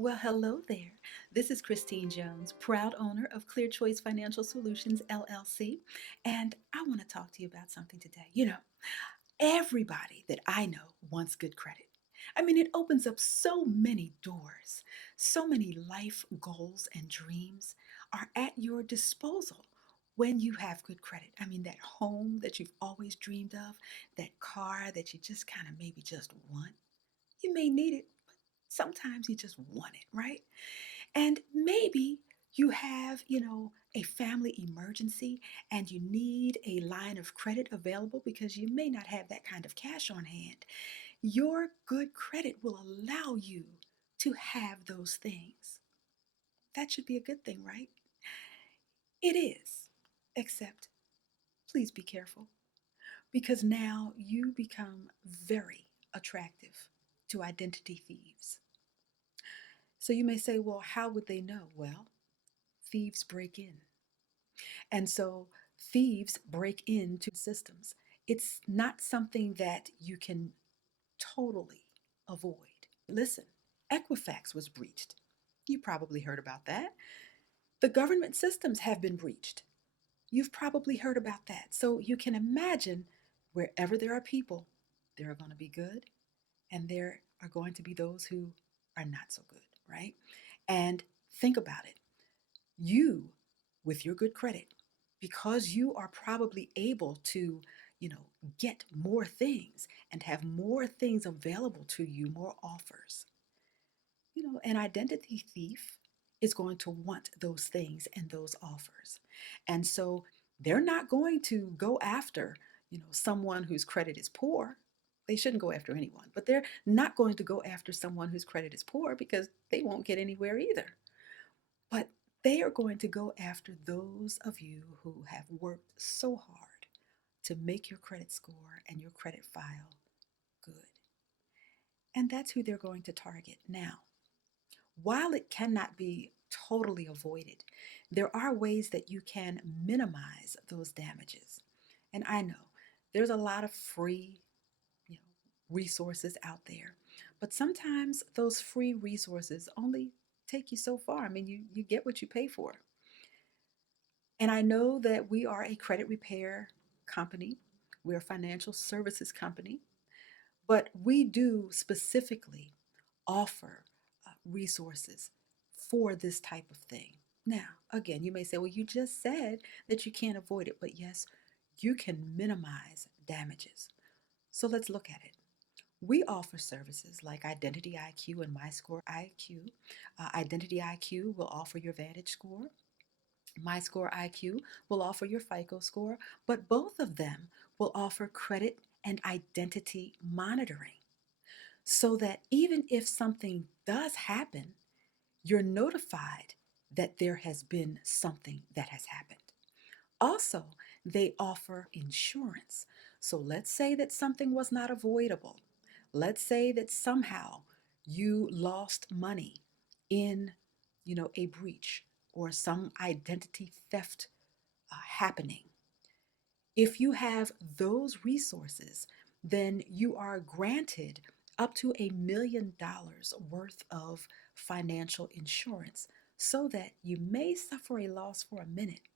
Well, hello there. This is Christine Jones, proud owner of Clear Choice Financial Solutions LLC, and I want to talk to you about something today. Everybody that I know wants good credit. I mean, it opens up so many doors. So many life goals and dreams are at your disposal when you have good credit. I mean, that home that you've always dreamed of, that car that you just kind of maybe just want. You may need it, but sometimes you just want it, right? And maybe you have, a family emergency and you need a line of credit available because you may not have that kind of cash on hand. Your good credit will allow you to have those things. That should be a good thing, right? It is, except please be careful because now you become very attractive to identity thieves. So you may say, well, how would they know? Well, thieves break in. And so thieves break into systems. It's not something that you can totally avoid. Listen, Equifax was breached. You probably heard about that. The government systems have been breached. You've probably heard about that. So you can imagine wherever there are people, there are going to be good, and there are going to be those who are not so good, right? And think about it. You, with your good credit, because you are probably able to, you know, get more things and have more things available to you, more offers. An identity thief is going to want those things and those offers. And so they're not going to go after, someone whose credit is poor. They shouldn't go after anyone, but they're not going to go after someone whose credit is poor because they won't get anywhere either. But they are going to go after those of you who have worked so hard to make your credit score and your credit file good. And that's who they're going to target. Now, while it cannot be totally avoided, there are ways that you can minimize those damages. And I know there's a lot of free, resources out there, but sometimes those free resources only take you so far. I mean, you get what you pay for. And I know that we are a credit repair company, we're a financial services company, but we do specifically offer resources for this type of thing. Now, again, you may say, well, you just said that you can't avoid it, but yes, you can minimize damages. So let's look at it. We offer services like Identity IQ and MyScore IQ. Identity IQ will offer your Vantage score. MyScore IQ will offer your FICO score, but both of them will offer credit and identity monitoring so that even if something does happen, you're notified that there has been something that has happened. Also, they offer insurance. So let's say that something was not avoidable. Let's say that somehow you lost money in, a breach or some identity theft happening. If you have those resources, then you are granted up to $1 million worth of financial insurance so that you may suffer a loss for a minute,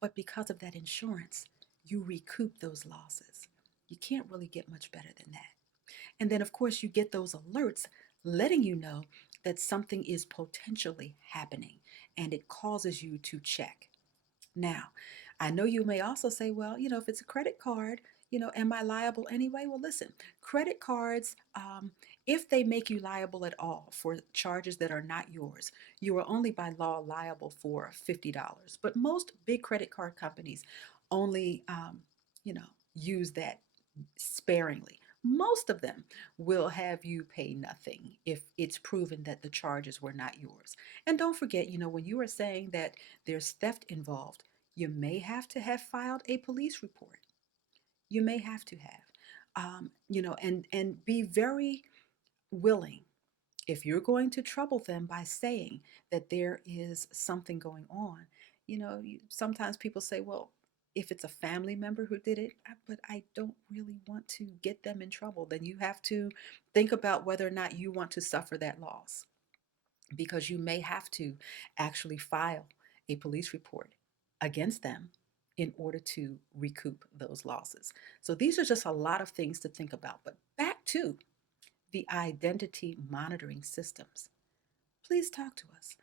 but because of that insurance, you recoup those losses. You can't really get much better than that. And then, of course, you get those alerts letting you know that something is potentially happening and it causes you to check. Now, I know you may also say, well, if it's a credit card, am I liable anyway? Well, listen, credit cards, if they make you liable at all for charges that are not yours, you are only by law liable for $50. But most big credit card companies only, use that sparingly. Most of them will have you pay nothing if it's proven that the charges were not yours. And don't forget, when you are saying that there's theft involved, you may have to have filed a police report. You may have to have, and be very willing if you're going to trouble them by saying that there is something going on. Sometimes people say, well, if it's a family member who did it, but I don't really want to get them in trouble, then you have to think about whether or not you want to suffer that loss. because you may have to actually file a police report against them in order to recoup those losses. So these are just a lot of things to think about. But back to the identity monitoring systems. Please talk to us.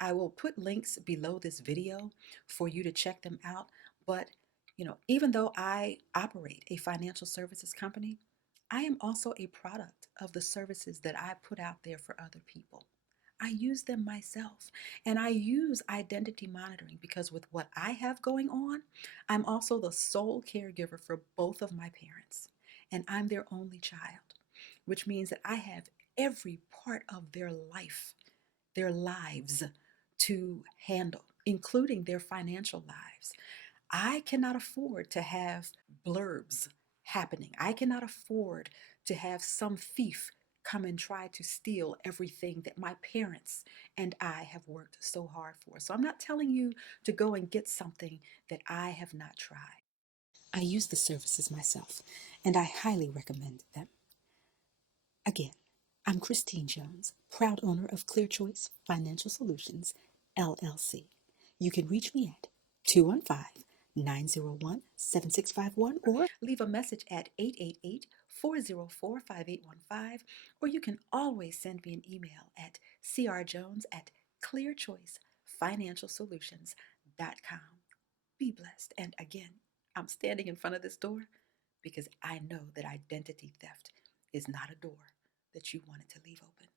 I will put links below this video for you to check them out. But, even though I operate a financial services company, I am also a product of the services that I put out there for other people. I use them myself, and I use identity monitoring because with what I have going on, I'm also the sole caregiver for both of my parents, and I'm their only child, which means that I have every part of their lives to handle, including their financial lives. I cannot afford to have blurbs happening. I cannot afford to have some thief come and try to steal everything that my parents and I have worked so hard for. So I'm not telling you to go and get something that I have not tried. I use the services myself, and I highly recommend them. Again, I'm Christine Jones, proud owner of ClearChoice Financial Solutions, LLC. You can reach me at 215-901-7651 or leave a message at 888-404-5815, or you can always send me an email at CRJones at clearchoicefinancialsolutions.com. Be blessed. And again, I'm standing in front of this door because I know that identity theft is not a door that you wanted to leave open.